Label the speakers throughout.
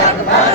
Speaker 1: Akbar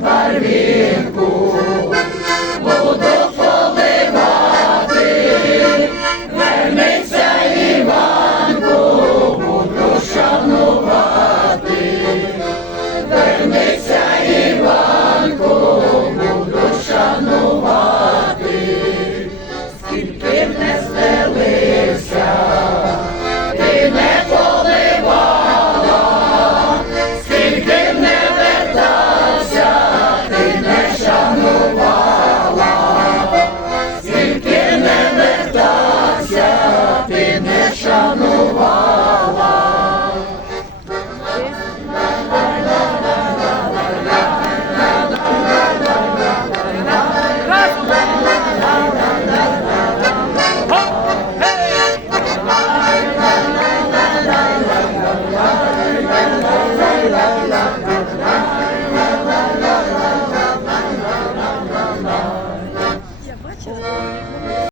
Speaker 1: barbeiro.